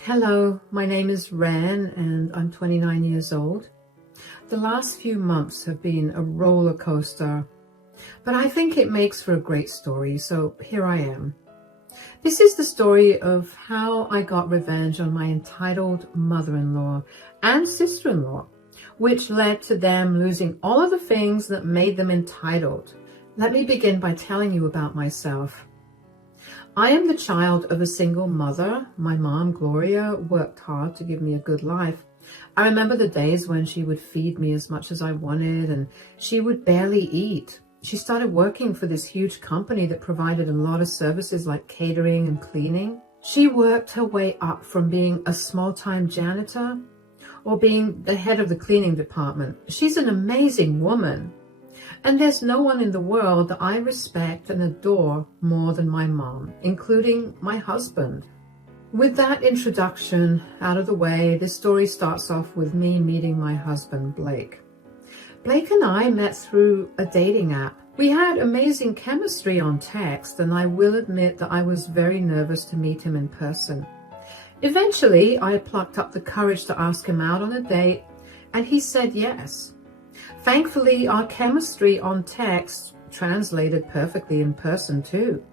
Hello, my name is Ran and I'm 29 years old. The last few months have been a roller coaster, but I think it makes for a great story, so here I am. This is the story of how I got revenge on my entitled mother-in-law and sister-in-law, which led to them losing all of the things that made them entitled. Let me begin by telling you about myself. I am the child of a single mother. My mom, Gloria, worked hard to give me a good life. I remember the days when she would feed me as much as I wanted and she would barely eat. She started working for this huge company that provided a lot of services like catering and cleaning. She worked her way up from being a small-time janitor or being the head of the cleaning department. She's an amazing woman. And there's no one in the world that I respect and adore more than my mom, including my husband. With that introduction out of the way, this story starts off with me meeting my husband, Blake. Blake and I met through a dating app. We had amazing chemistry on text, and I will admit that I was very nervous to meet him in person. Eventually, I plucked up the courage to ask him out on a date, and he said yes. Thankfully, our chemistry on text translated perfectly in person too.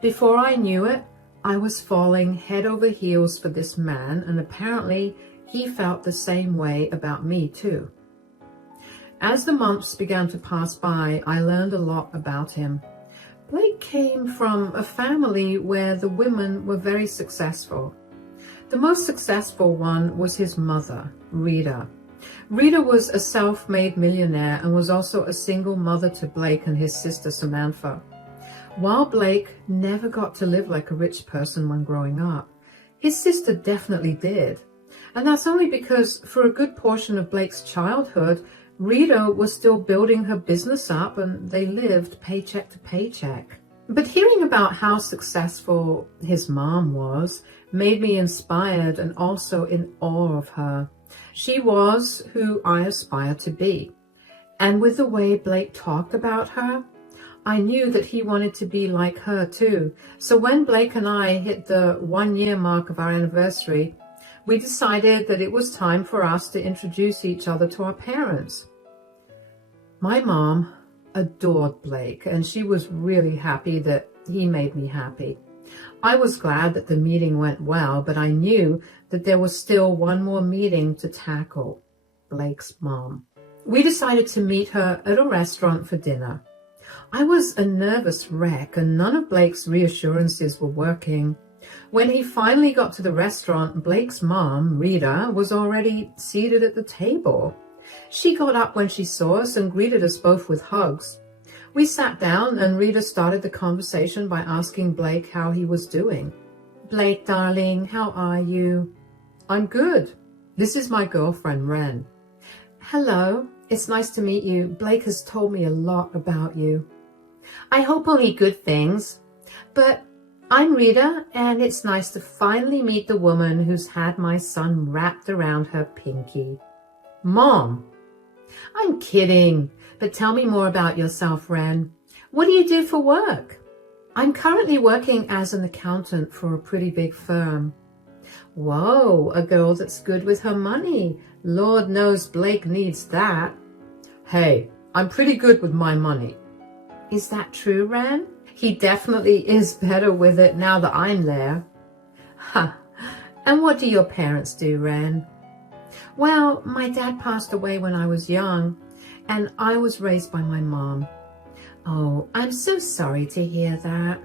Before I knew it, I was falling head over heels for this man, and apparently he felt the same way about me too. As the months began to pass by, I learned a lot about him. Blake came from a family where the women were very successful. The most successful one was his mother, Rita. Rita was a self-made millionaire and was also a single mother to Blake and his sister Samantha. While Blake never got to live like a rich person when growing up, his sister definitely did. And that's only because for a good portion of Blake's childhood, Rita was still building her business up and they lived paycheck to paycheck. But hearing about how successful his mom was made me inspired and also in awe of her. She was who I aspire to be. And with the way Blake talked about her, I knew that he wanted to be like her too. So when Blake and I hit the 1-year mark of our anniversary, we decided that it was time for us to introduce each other to our parents. My mom adored Blake, and she was really happy that he made me happy. I was glad that the meeting went well, but I knew that there was still one more meeting to tackle, Blake's mom. We decided to meet her at a restaurant for dinner. I was a nervous wreck, and none of Blake's reassurances were working. When he finally got to the restaurant, Blake's mom, Rita, was already seated at the table. She got up when she saw us and greeted us both with hugs. We sat down and Rita started the conversation by asking Blake how he was doing. "Blake, darling, how are you?" "I'm good. This is my girlfriend, Ren." "Hello, it's nice to meet you. Blake has told me a lot about you." "I hope only good things. But I'm Rita, and it's nice to finally meet the woman who's had my son wrapped around her pinky." "Mom!" "I'm kidding. But tell me more about yourself, Ren. What do you do for work?" "I'm currently working as an accountant for a pretty big firm." "Whoa, a girl that's good with her money. Lord knows Blake needs that." "Hey, I'm pretty good with my money." "Is that true, Ren?" "He definitely is better with it now that I'm there." "Ha, and what do your parents do, Ren?" "Well, my dad passed away when I was young, and I was raised by my mom." "Oh, I'm so sorry to hear that."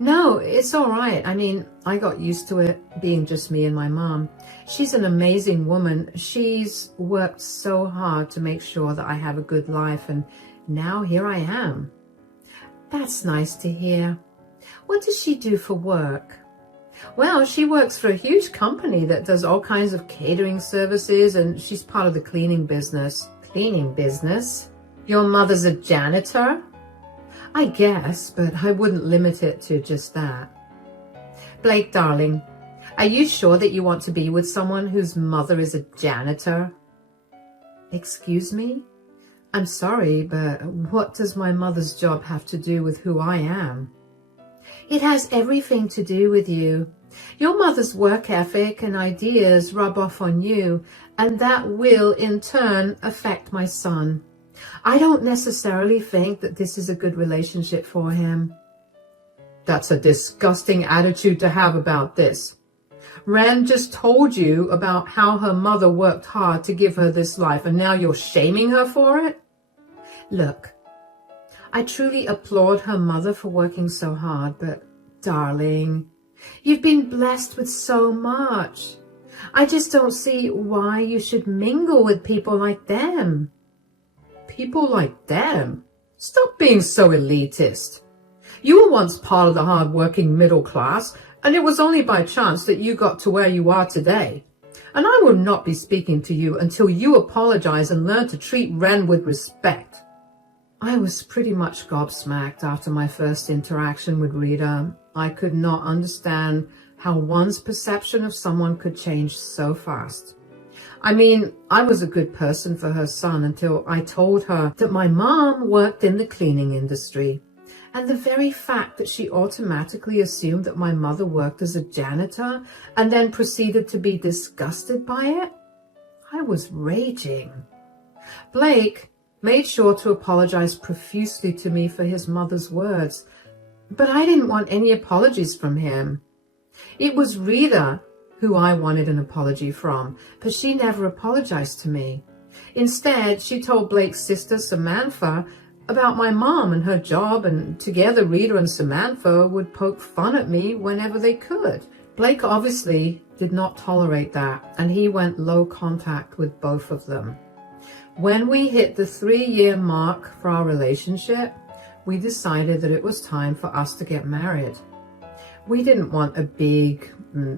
"No, it's all right. I mean, I got used to it being just me and my mom. She's an amazing woman. She's worked so hard to make sure that I have a good life, and now here I am." "That's nice to hear. What does she do for work?" "Well, she works for a huge company that does all kinds of catering services, and she's part of the cleaning business." "Cleaning business? Your mother's a janitor?" "I guess, but I wouldn't limit it to just that." "Blake, darling, are you sure that you want to be with someone whose mother is a janitor?" "Excuse me? I'm sorry, but what does my mother's job have to do with who I am?" "It has everything to do with you. Your mother's work ethic and ideas rub off on you, and that will, in turn, affect my son. I don't necessarily think that this is a good relationship for him. That's a disgusting attitude to have about this. Ren just told you about how her mother worked hard to give her this life, and now you're shaming her for it? Look, I truly applaud her mother for working so hard, but darling, you've been blessed with so much. I just don't see why you should mingle with people like them. People like them? Stop being so elitist. You were once part of the hard-working middle class, and it was only by chance that you got to where you are today. And I will not be speaking to you until you apologize and learn to treat Ren with respect. I was pretty much gobsmacked after my first interaction with Rita. I could not understand how one's perception of someone could change so fast. I mean, I was a good person for her son until I told her that my mom worked in the cleaning industry. And the very fact that she automatically assumed that my mother worked as a janitor and then proceeded to be disgusted by it, I was raging. Blake made sure to apologize profusely to me for his mother's words, but I didn't want any apologies from him. It was Rita who I wanted an apology from, but she never apologized to me. Instead, she told Blake's sister, Samantha, about my mom and her job, and together Rita and Samantha would poke fun at me whenever they could. Blake obviously did not tolerate that, and he went low contact with both of them. When we hit the 3-year mark for our relationship, we decided that it was time for us to get married. We didn't want a big,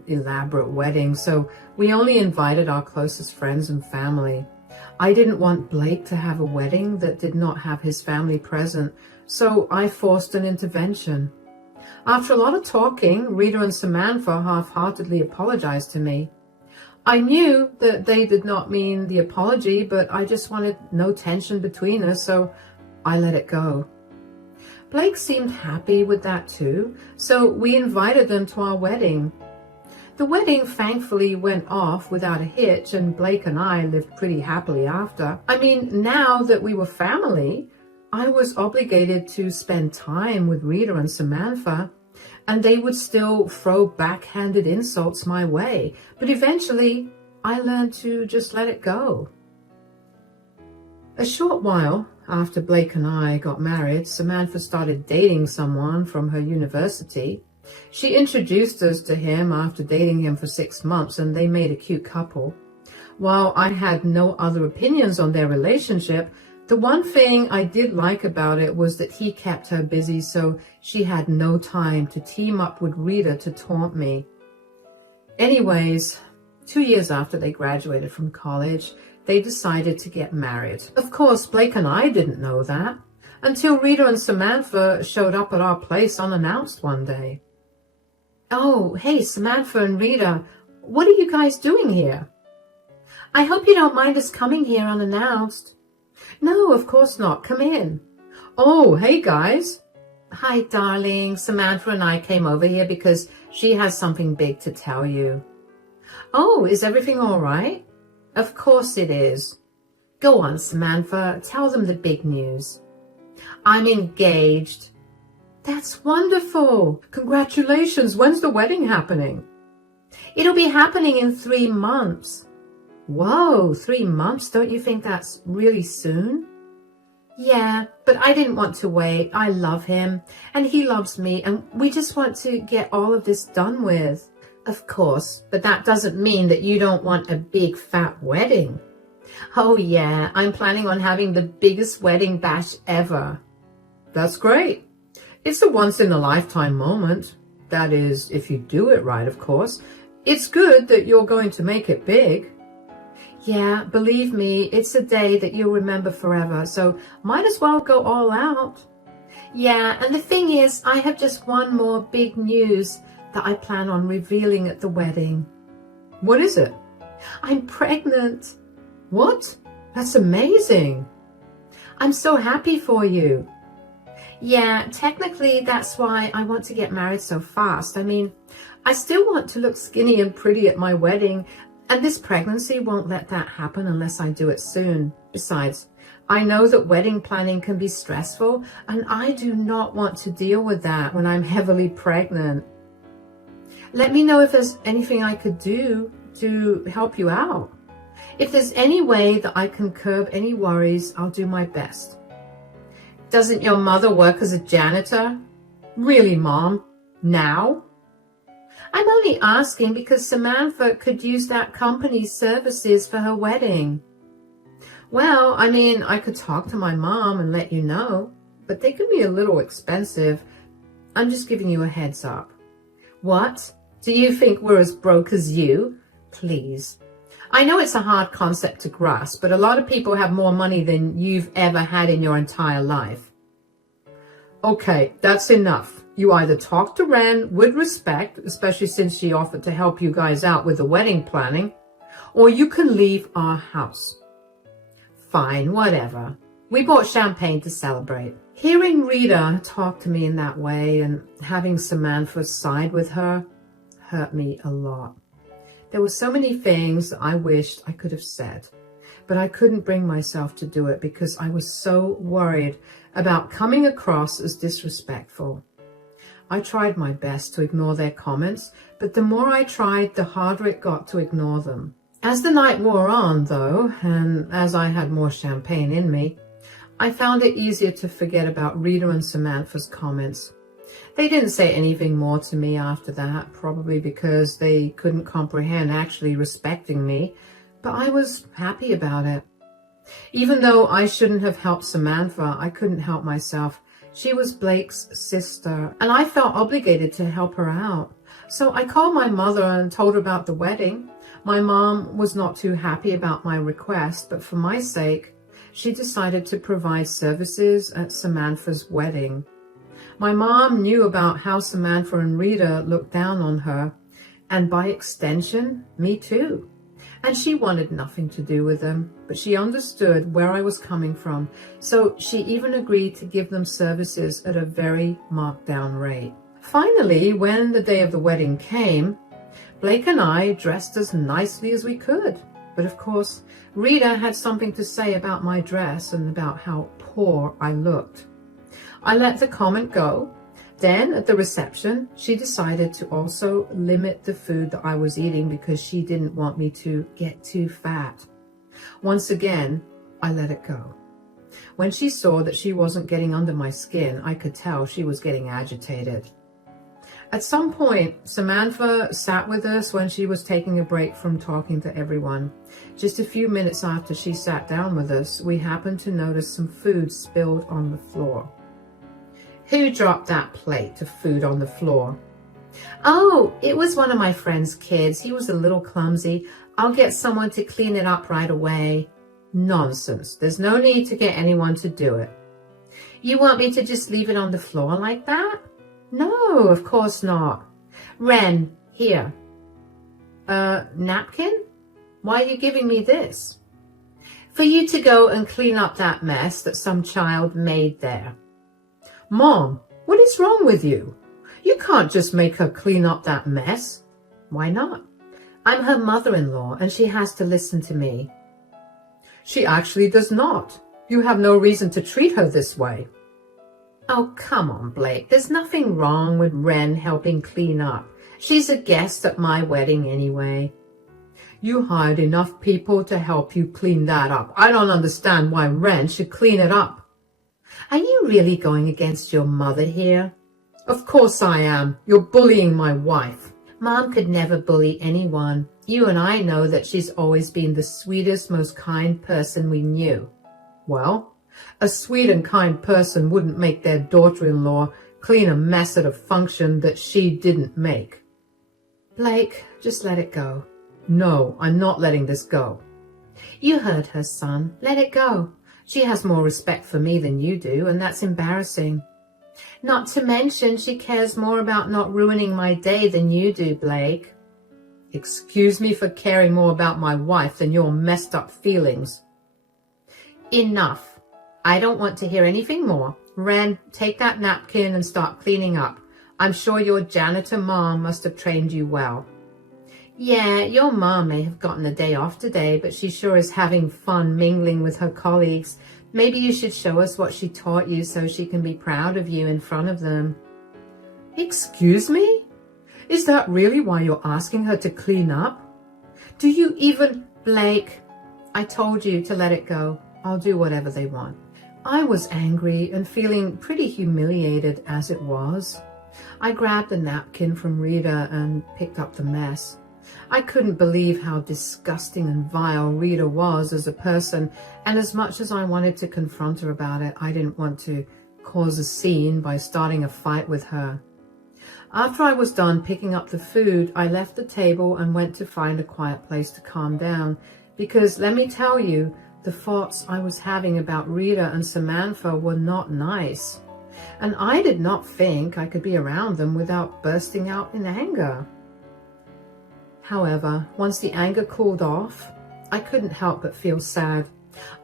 elaborate wedding, so we only invited our closest friends and family. I didn't want Blake to have a wedding that did not have his family present, so I forced an intervention. After a lot of talking, Rita and Samantha half-heartedly apologized to me. I knew that they did not mean the apology, but I just wanted no tension between us, so I let it go. Blake seemed happy with that too, so we invited them to our wedding. The wedding thankfully went off without a hitch, and Blake and I lived pretty happily after. I mean, now that we were family, I was obligated to spend time with Rita and Samantha, and they would still throw backhanded insults my way. But eventually, I learned to just let it go. A short while after Blake and I got married, Samantha started dating someone from her university. She introduced us to him after dating him for 6 months, and they made a cute couple. While I had no other opinions on their relationship, the one thing I did like about it was that he kept her busy, so she had no time to team up with Rita to taunt me. Anyways, 2 years after they graduated from college, they decided to get married. Of course, Blake and I didn't know that until Rita and Samantha showed up at our place unannounced one day. "Oh, hey, Samantha and Rita, what are you guys doing here?" "I hope you don't mind us coming here unannounced." "No, of course not. Come in." "Oh, hey, guys." "Hi, darling. Samantha and I came over here because she has something big to tell you." "Oh, is everything all right?" "Of course it is." "Go on, Samantha. Tell them the big news." "I'm engaged." "That's wonderful. Congratulations. When's the wedding happening?" "It'll be happening in 3 months." "Whoa, 3 months? Don't you think that's really soon?" "Yeah, but I didn't want to wait. I love him, and he loves me, and we just want to get all of this done with." "Of course, but that doesn't mean that you don't want a big fat wedding." "Oh yeah, I'm planning on having the biggest wedding bash ever." "That's great. It's a once-in-a-lifetime moment. That is, if you do it right, of course. It's good that you're going to make it big." "Yeah, believe me, it's a day that you'll remember forever, so might as well go all out." "Yeah, and the thing is, I have just one more big news that I plan on revealing at the wedding." "What is it?" "I'm pregnant." "What? That's amazing." "I'm so happy for you." "Yeah, technically that's why I want to get married so fast. I mean, I still want to look skinny and pretty at my wedding, and this pregnancy won't let that happen unless I do it soon. Besides, I know that wedding planning can be stressful, and I do not want to deal with that when I'm heavily pregnant. Let me know if there's anything I could do to help you out. If there's any way that I can curb any worries, I'll do my best. Doesn't your mother work as a janitor? Really, Mom? Now? I'm only asking because Samantha could use that company's services for her wedding. Well, I mean, I could talk to my mom and let you know, but they could be a little expensive. I'm just giving you a heads up. What? Do you think we're as broke as you? Please. I know it's a hard concept to grasp, but a lot of people have more money than you've ever had in your entire life. Okay, that's enough. You either talk to Ren with respect, especially since she offered to help you guys out with the wedding planning, or you can leave our house. Fine, whatever. We bought champagne to celebrate. Hearing Rita talk to me in that way and having Samantha side with her hurt me a lot. There were so many things I wished I could have said, but I couldn't bring myself to do it because I was so worried about coming across as disrespectful. I tried my best to ignore their comments, but the more I tried, the harder it got to ignore them. As the night wore on, though, and as I had more champagne in me, I found it easier to forget about Rita and Samantha's comments. They didn't say anything more to me after that, probably because they couldn't comprehend actually respecting me, but I was happy about it. Even though I shouldn't have helped Samantha, I couldn't help myself. She was Blake's sister, and I felt obligated to help her out. So I called my mother and told her about the wedding. My mom was not too happy about my request, but for my sake, she decided to provide services at Samantha's wedding. My mom knew about how Samantha and Rita looked down on her, and by extension, me too. And she wanted nothing to do with them, but she understood where I was coming from, so she even agreed to give them services at a very marked down rate. Finally, when the day of the wedding came, Blake and I dressed as nicely as we could. But of course, Rita had something to say about my dress and about how poor I looked. I let the comment go. Then at the reception, she decided to also limit the food that I was eating because she didn't want me to get too fat. Once again, I let it go. When she saw that she wasn't getting under my skin, I could tell she was getting agitated. At some point, Samantha sat with us when she was taking a break from talking to everyone. Just a few minutes after she sat down with us, we happened to notice some food spilled on the floor. Who dropped that plate of food on the floor? Oh, it was one of my friend's kids. He was a little clumsy. I'll get someone to clean it up right away. Nonsense. There's no need to get anyone to do it. You want me to just leave it on the floor like that? No, of course not. Ren, here. Napkin? Why are you giving me this? For you to go and clean up that mess that some child made there. Mom, what is wrong with you? You can't just make her clean up that mess. Why not? I'm her mother-in-law and she has to listen to me. She actually does not. You have no reason to treat her this way. Oh, come on, Blake. There's nothing wrong with Ren helping clean up. She's a guest at my wedding anyway. You hired enough people to help you clean that up. I don't understand why Ren should clean it up. Are you really going against your mother here? Of course I am. You're bullying my wife. Mom could never bully anyone. You and I know that she's always been the sweetest, most kind person we knew. Well, a sweet and kind person wouldn't make their daughter-in-law clean a mess at a function that she didn't make. Blake, just let it go. No, I'm not letting this go. You heard her, son. Let it go. She has more respect for me than you do, and that's embarrassing. Not to mention she cares more about not ruining my day than you do, Blake. Excuse me for caring more about my wife than your messed up feelings. Enough. I don't want to hear anything more. Ren, take that napkin and start cleaning up. I'm sure your janitor mom must have trained you well. Yeah, your mom may have gotten a day off today, but she sure is having fun mingling with her colleagues. Maybe you should show us what she taught you so she can be proud of you in front of them. Excuse me? Is that really why you're asking her to clean up? Do you even... Blake, I told you to let it go. I'll do whatever they want. I was angry and feeling pretty humiliated as it was. I grabbed a napkin from Rita and picked up the mess. I couldn't believe how disgusting and vile Rita was as a person, and as much as I wanted to confront her about it, I didn't want to cause a scene by starting a fight with her. After I was done picking up the food, I left the table and went to find a quiet place to calm down, because let me tell you, the thoughts I was having about Rita and Samantha were not nice, and I did not think I could be around them without bursting out in anger. However, once the anger cooled off, I couldn't help but feel sad.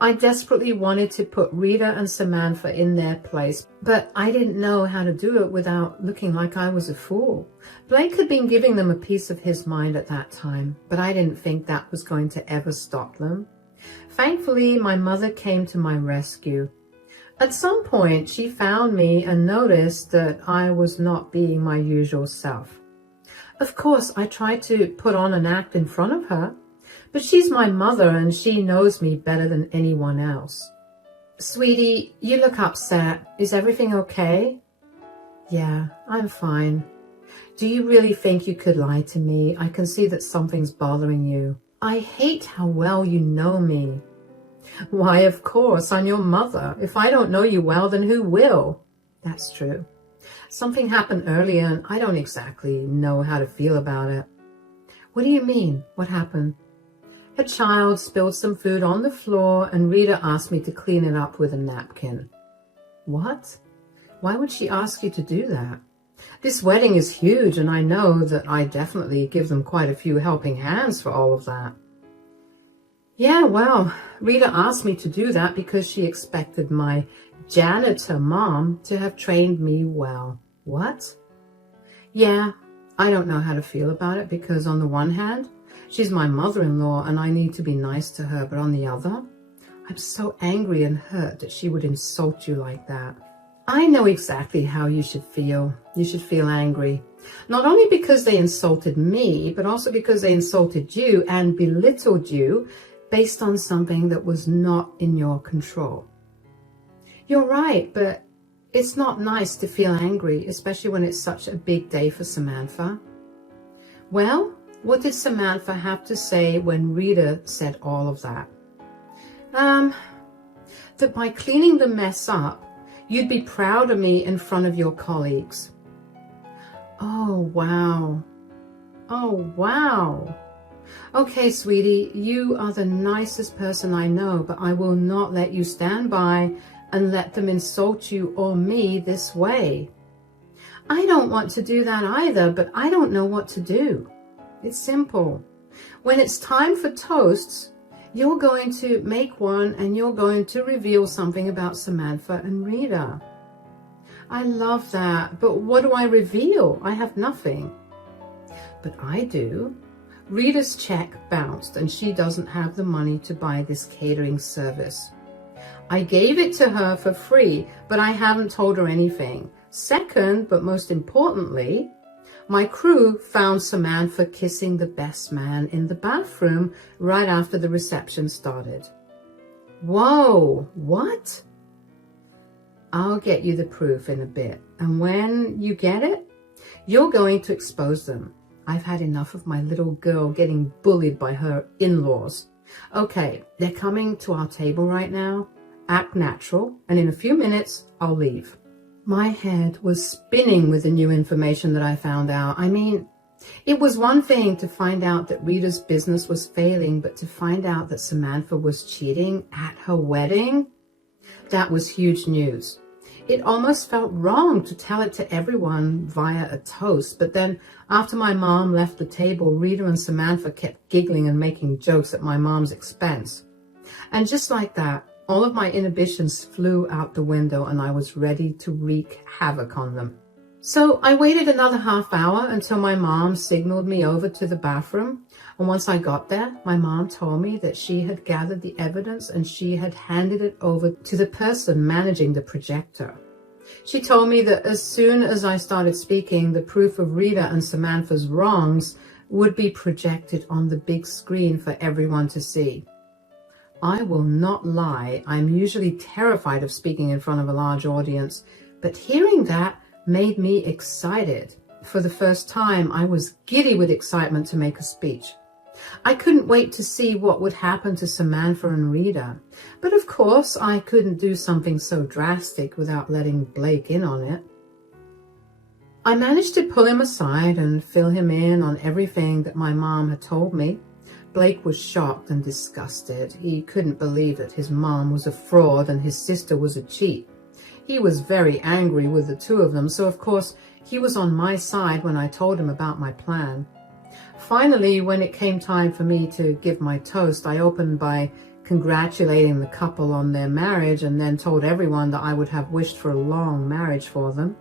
I desperately wanted to put Rita and Samantha in their place, but I didn't know how to do it without looking like I was a fool. Blake had been giving them a piece of his mind at that time, but I didn't think that was going to ever stop them. Thankfully, my mother came to my rescue. At some point, she found me and noticed that I was not being my usual self. Of course, I tried to put on an act in front of her, but she's my mother and she knows me better than anyone else. Sweetie, you look upset. Is everything okay? Yeah, I'm fine. Do you really think you could lie to me? I can see that something's bothering you. I hate how well you know me. Why, of course, I'm your mother. If I don't know you well, then who will? That's true. Something happened earlier and I don't exactly know how to feel about it. What do you mean? What happened? A child spilled some food on the floor and Rita asked me to clean it up with a napkin. What? Why would she ask you to do that? This wedding is huge and I know that I definitely give them quite a few helping hands for all of that. Yeah, well, Rita asked me to do that because she expected my janitor mom to have trained me well. What? Yeah, I don't know how to feel about it because on the one hand, she's my mother-in-law and I need to be nice to her, but on the other, I'm so angry and hurt that she would insult you like that. I know exactly how you should feel. You should feel angry. Not only because they insulted me, but also because they insulted you and belittled you based on something that was not in your control. You're right, but it's not nice to feel angry, especially when it's such a big day for Samantha. Well, what did Samantha have to say when Rita said all of that? That by cleaning the mess up, you'd be proud of me in front of your colleagues. Oh, wow. Oh, wow. Okay, sweetie, you are the nicest person I know, but I will not let you stand by and let them insult you or me this way. I don't want to do that either, but I don't know what to do. It's simple. When it's time for toasts, you're going to make one and you're going to reveal something about Samantha and Rita. I love that, but what do I reveal? I have nothing. But I do. Rita's check bounced and she doesn't have the money to buy this catering service. I gave it to her for free, but I haven't told her anything. Second, but most importantly, my crew found Samantha kissing the best man in the bathroom right after the reception started. Whoa, what? I'll get you the proof in a bit, and when you get it, you're going to expose them. I've had enough of my little girl getting bullied by her in-laws. Okay, they're coming to our table right now. Act natural, and in a few minutes, I'll leave. My head was spinning with the new information that I found out. I mean, it was one thing to find out that Rita's business was failing, but to find out that Samantha was cheating at her wedding, that was huge news. It almost felt wrong to tell it to everyone via a toast, but then after my mom left the table, Rita and Samantha kept giggling and making jokes at my mom's expense. And just like that, all of my inhibitions flew out the window and I was ready to wreak havoc on them. So I waited another half hour until my mom signaled me over to the bathroom. And once I got there, my mom told me that she had gathered the evidence and she had handed it over to the person managing the projector. She told me that as soon as I started speaking, the proof of Rita and Samantha's wrongs would be projected on the big screen for everyone to see. I will not lie, I'm usually terrified of speaking in front of a large audience, but hearing that made me excited. For the first time, I was giddy with excitement to make a speech. I couldn't wait to see what would happen to Samantha and Rita, but of course I couldn't do something so drastic without letting Blake in on it. I managed to pull him aside and fill him in on everything that my mom had told me. Blake was shocked and disgusted. He couldn't believe that his mom was a fraud and his sister was a cheat. He was very angry with the two of them, so of course he was on my side when I told him about my plan. Finally, when it came time for me to give my toast, I opened by congratulating the couple on their marriage and then told everyone that I would have wished for a long marriage for them.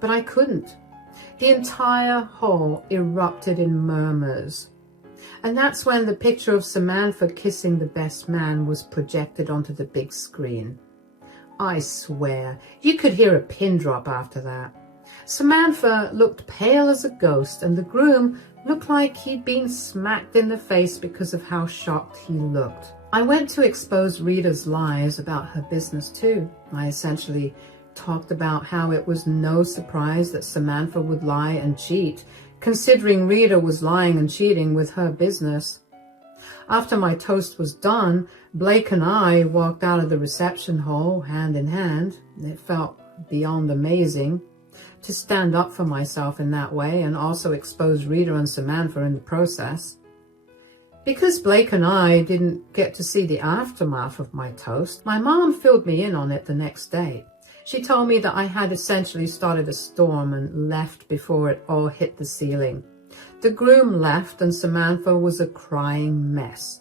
But I couldn't. The entire hall erupted in murmurs. And that's when the picture of Samantha kissing the best man was projected onto the big screen. I swear, you could hear a pin drop after that. Samantha looked pale as a ghost, and the groom looked like he'd been smacked in the face because of how shocked he looked. I went to expose Rita's lies about her business too. I essentially talked about how it was no surprise that Samantha would lie and cheat, considering Rita was lying and cheating with her business. After my toast was done, Blake and I walked out of the reception hall hand in hand. It felt beyond amazing to stand up for myself in that way and also expose Rita and Samantha in the process. Because Blake and I didn't get to see the aftermath of my toast, my mom filled me in on it the next day. She told me that I had essentially started a storm and left before it all hit the ceiling. The groom left and Samantha was a crying mess.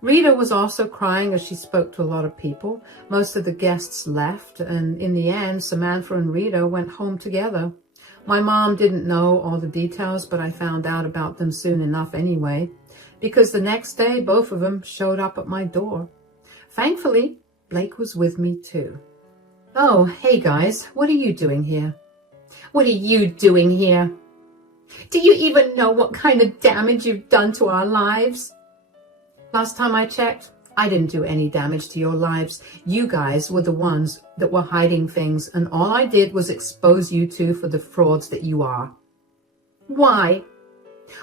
Rita was also crying as she spoke to a lot of people. Most of the guests left, and in the end, Samantha and Rita went home together. My mom didn't know all the details, but I found out about them soon enough anyway, because the next day, both of them showed up at my door. Thankfully, Blake was with me too. Oh, hey guys, what are you doing here? What are you doing here? Do you even know what kind of damage you've done to our lives? Last time I checked, I didn't do any damage to your lives. You guys were the ones that were hiding things, and all I did was expose you two for the frauds that you are. Why?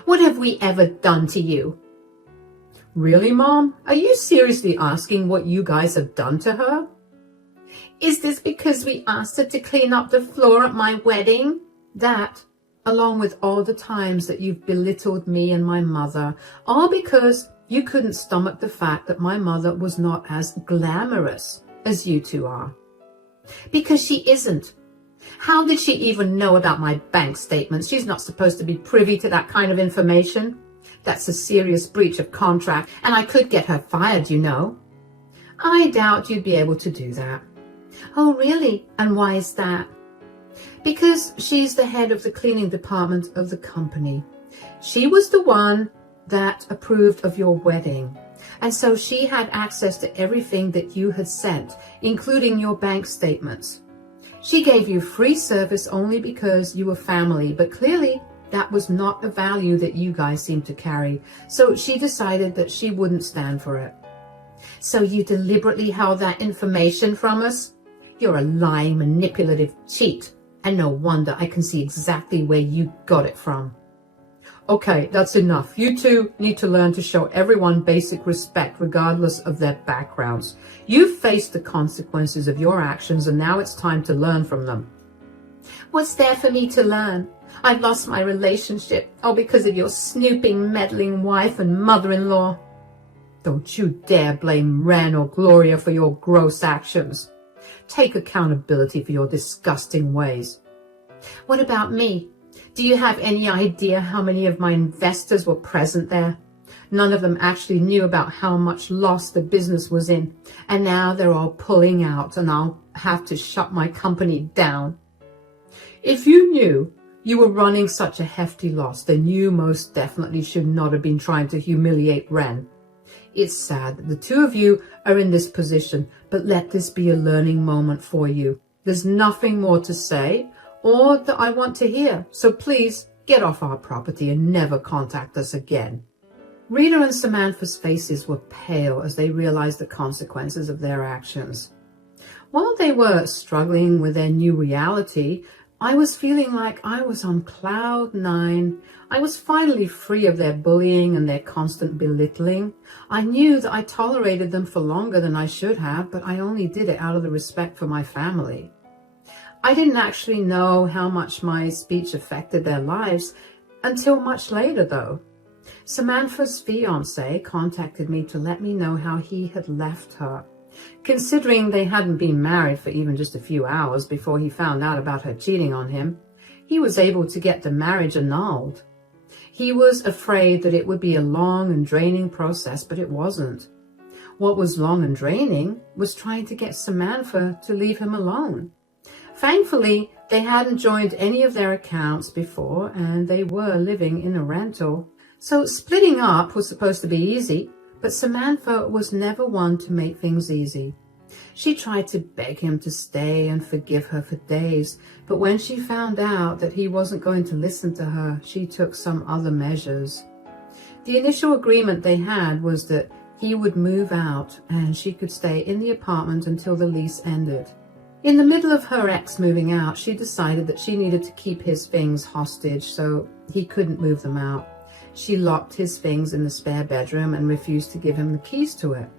What have we ever done to you? Really, Mom? Are you seriously asking what you guys have done to her? Is this because we asked her to clean up the floor at my wedding? That, along with all the times that you've belittled me and my mother, all because you couldn't stomach the fact that my mother was not as glamorous as you two are. Because she isn't. How did she even know about my bank statements? She's not supposed to be privy to that kind of information. That's a serious breach of contract, and I could get her fired, you know. I doubt you'd be able to do that. Oh, really? And why is that? Because she's the head of the cleaning department of the company. She was the one that approved of your wedding, and so she had access to everything that you had sent, including your bank statements. She gave you free service only because you were family, but clearly that was not a value that you guys seemed to carry, so she decided that she wouldn't stand for it. So you deliberately held that information from us? You're a lying, manipulative cheat, and no wonder I can see exactly where you got it from. Okay, that's enough. You two need to learn to show everyone basic respect regardless of their backgrounds. You've faced the consequences of your actions and now it's time to learn from them. What's there for me to learn? I've lost my relationship, all because of your snooping, meddling wife and mother-in-law. Don't you dare blame Ren or Gloria for your gross actions. Take accountability for your disgusting ways. What about me? Do you have any idea how many of my investors were present there? None of them actually knew about how much loss the business was in, and now they're all pulling out and I'll have to shut my company down. If you knew you were running such a hefty loss, then you most definitely should not have been trying to humiliate Ren. It's sad that the two of you are in this position, but let this be a learning moment for you. There's nothing more to say or that I want to hear, so please get off our property and never contact us again. Rita and Samantha's faces were pale as they realized the consequences of their actions. While they were struggling with their new reality, I was feeling like I was on cloud nine. I was finally free of their bullying and their constant belittling. I knew that I tolerated them for longer than I should have, but I only did it out of the respect for my family. I didn't actually know how much my speech affected their lives until much later, though. Samantha's fiancé contacted me to let me know how he had left her. Considering they hadn't been married for even just a few hours before he found out about her cheating on him, he was able to get the marriage annulled. He was afraid that it would be a long and draining process, but it wasn't. What was long and draining was trying to get Samantha to leave him alone. Thankfully, they hadn't joined any of their accounts before, and they were living in a rental. So splitting up was supposed to be easy, but Samantha was never one to make things easy. She tried to beg him to stay and forgive her for days, but when she found out that he wasn't going to listen to her, she took some other measures. The initial agreement they had was that he would move out and she could stay in the apartment until the lease ended. In the middle of her ex moving out, she decided that she needed to keep his things hostage so he couldn't move them out. She locked his things in the spare bedroom and refused to give him the keys to it.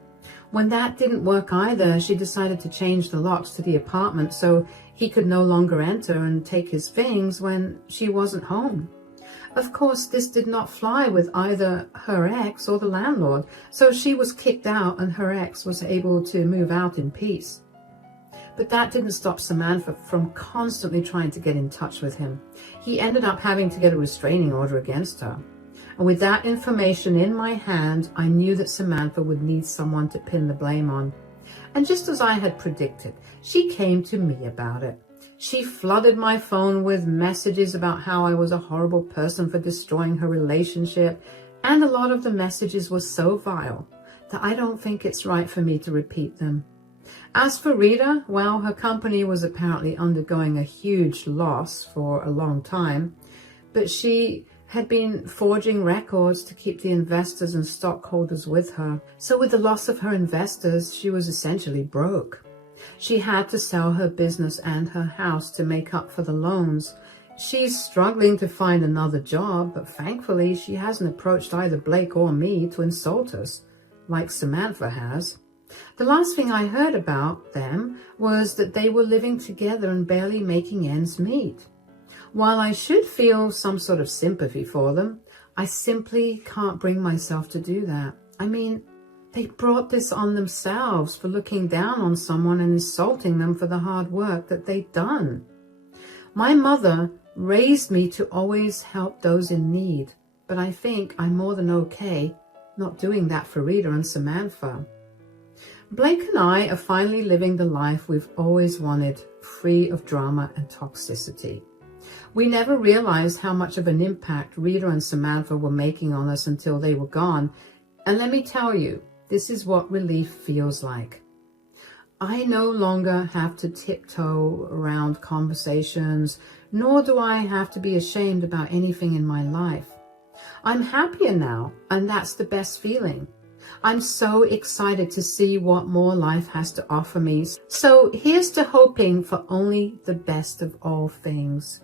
When that didn't work either, she decided to change the locks to the apartment so he could no longer enter and take his things when she wasn't home. Of course, this did not fly with either her ex or the landlord, so she was kicked out and her ex was able to move out in peace. But that didn't stop Samantha from constantly trying to get in touch with him. He ended up having to get a restraining order against her. And with that information in my hand, I knew that Samantha would need someone to pin the blame on. And just as I had predicted, she came to me about it. She flooded my phone with messages about how I was a horrible person for destroying her relationship, and a lot of the messages were so vile that I don't think it's right for me to repeat them. As for Rita, well, her company was apparently undergoing a huge loss for a long time, but she had been forging records to keep the investors and stockholders with her. So with the loss of her investors, she was essentially broke. She had to sell her business and her house to make up for the loans. She's struggling to find another job, but thankfully she hasn't approached either Blake or me to insult us, like Samantha has. The last thing I heard about them was that they were living together and barely making ends meet. While I should feel some sort of sympathy for them, I simply can't bring myself to do that. I mean, they brought this on themselves for looking down on someone and insulting them for the hard work that they'd done. My mother raised me to always help those in need, but I think I'm more than okay not doing that for Rita and Samantha. Blake and I are finally living the life we've always wanted, free of drama and toxicity. We never realized how much of an impact Rita and Samantha were making on us until they were gone. And let me tell you, this is what relief feels like. I no longer have to tiptoe around conversations, nor do I have to be ashamed about anything in my life. I'm happier now, and that's the best feeling. I'm so excited to see what more life has to offer me. So here's to hoping for only the best of all things.